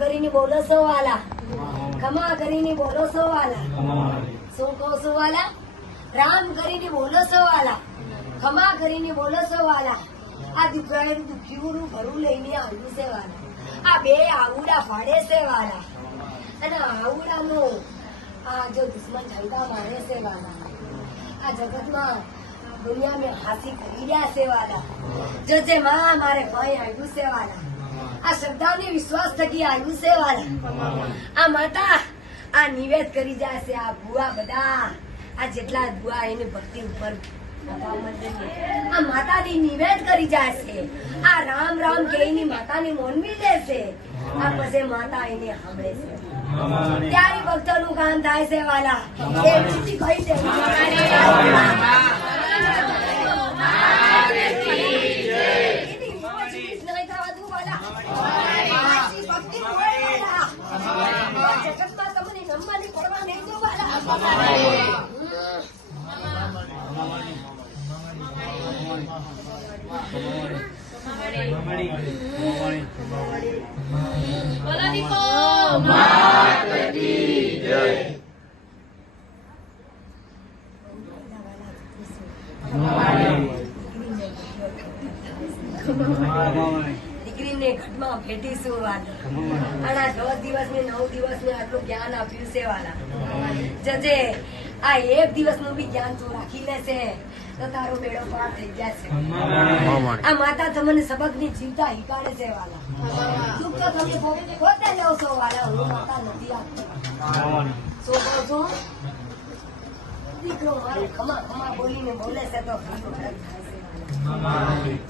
કરીને બોલો છો વાલા, ખમા કરીને બોલો છો વાલા. શું કહો છો વાલા? રામ કરીને બોલો છો વાલા, ખમા કરીને બોલો છો વાલા. આ દીકરાએ દુખ્યું ઘરું લઈને આવ્યું છે વાલા. આ બે આવડા ફાડે છે વાલા. અને આવડાનું આ જો દુશ્મન ઝંડા મારે છે વાલા. આ જગતમાં દુનિયા હાથી કરી રહ્યા છે વાલા. જો જે માં મારે ભાઈ આવ્યું છે વાલા. આ શ્રદ્ધાની વિશ્વાસ થકી આવ્યું છે વાલા. આ માતા આ નિવેદ કરી જાય છે. આ બુઆ બધા આ જેટલા બુઆ એની ભક્તિ ઉપર આ માતાની નિવેદ કરી જાય છે. આ રામ રામ કે એની માતાની મોનવી દે છે. આ પછી માતા એને સાંભળે છે. ત્યારે ભક્તોનું કામ થાય છે વાલા. એ બીજી કઈ છે જગતમાં તમને નમવાની પડવા નહીં દો વાલા. દીકરીને ઘટમાં ભેટીશું વાલા. અને 10 દિવસ ને 9 દિવસ ને આટલું જ્ઞાન આપ્યું છે વાલા. જજે આ 1 દિવસ નું બી જ્ઞાન તું રાખી લેશે તો તારો બેડો પાર થઈ જશે. આ માતા તમને સબક ની ચિંતા હિકાડે છે વાલા. દુઃખ તો તમે પોતે જાવ છો વાલા. હું માતા નથી આપતી. શું કહું છું? દીકરો મારો ખમા ખમા બોલીને બોલે છે તો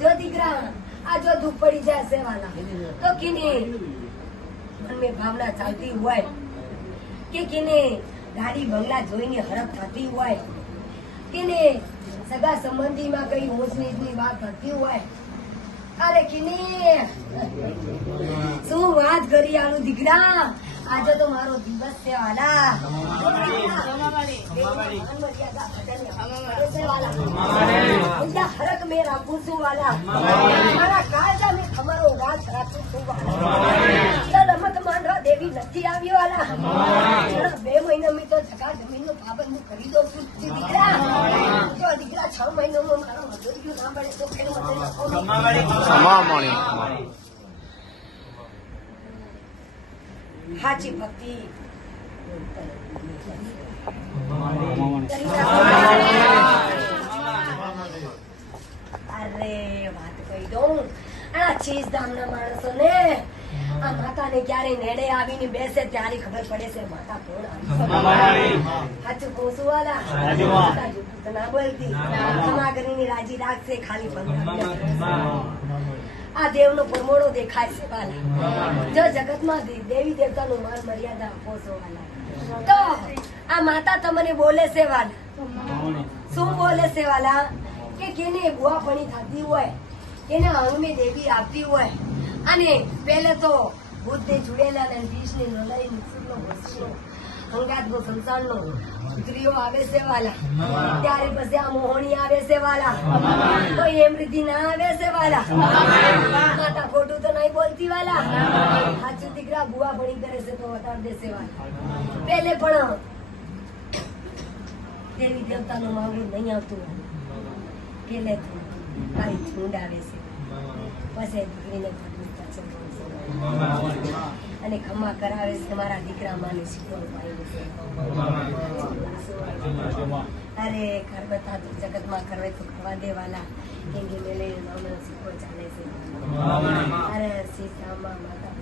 જો દીકરા આ જો દુઃખ પડી જાય છે વાલા તો કિને મનમાં ભાવના ચાલતી હોય કે કિને ગાડી બંગલા જોઈને હરખ થતી હોય, કિને સગા સંબંધીમાં કઈ ઊંચ નીચની વાત થતી હોય, અરે કિને શું વાત કરી આનું દીકરા. આજે તો મારો દિવસ છે વાલા. હરક મેં રાખું છું વાલા. મારા કાયદા મેં તમારો વાત રાખું છું વાલા. રમત માંડવા દેવી નથી આવી વાલા. 2 મહિના મેં તો જગા જમીન નો પાબંદ હું કરી દઉં છું દીકરા. જો દીકરા 6 મહિનામાં મારો મજૂરી ના મળે તો ખેડ હાચી ભક્તિ અરે વાત કહી દઉં. આ 6 ધામના માણસો ને આ માતાને ક્યારે નેડે આવીને બેસે ત્યારે ખબર પડે છે માતા કોણ આવી. સાચું કહું છું વાલા. ના બોલતી ક્ષમા કરીને રાજી રાખશે ખાલી 15. આ દેવ નો પરમોડો દેખાય છે વાલા. જો જગતમાં દેવી દેવતા નું માન મર્યાદા આપો છો વાલા. તો આ માતા તમને બોલે છે વાલા. શું બોલે છે વાલા? કે કેને બુઆપણી થતી હોય, કેને અંગને દેવી આપતી હોય, અને પેલે તો બુદ્ધ ને જોડેલા ને વિષ ને નલાઈ નિસુરનો વસ્તુનો હંગાતનો સંસારનો સ્ત્રીઓ આવે છે વાલા. ત્યારે પછી આ મોહણી આવે છે વાલા. તો એમ રીતિ ના આવે છે વાલા. માતા ખોટું તો નહીં બોલતી વાલા. સાચું દીકરા બુઆ ભણી કરે છે તો વધારે દેશે વાલા. પેલે પણ દેવી દેવતા નું માંગવું નહીં આવતું. પેલે તો મારી ઝુંડ આવે છે. પછી દીકરીને અને ખમા કરાવે છે. મારા દીકરા માને શીખવા પાડ્યું છે. અરે કરવતા તો જગતમાં કરવે તો કરવા દેવાલા. કેમ કે મેલે શીખવો ચાલે છે. અરે સીતામાં માતા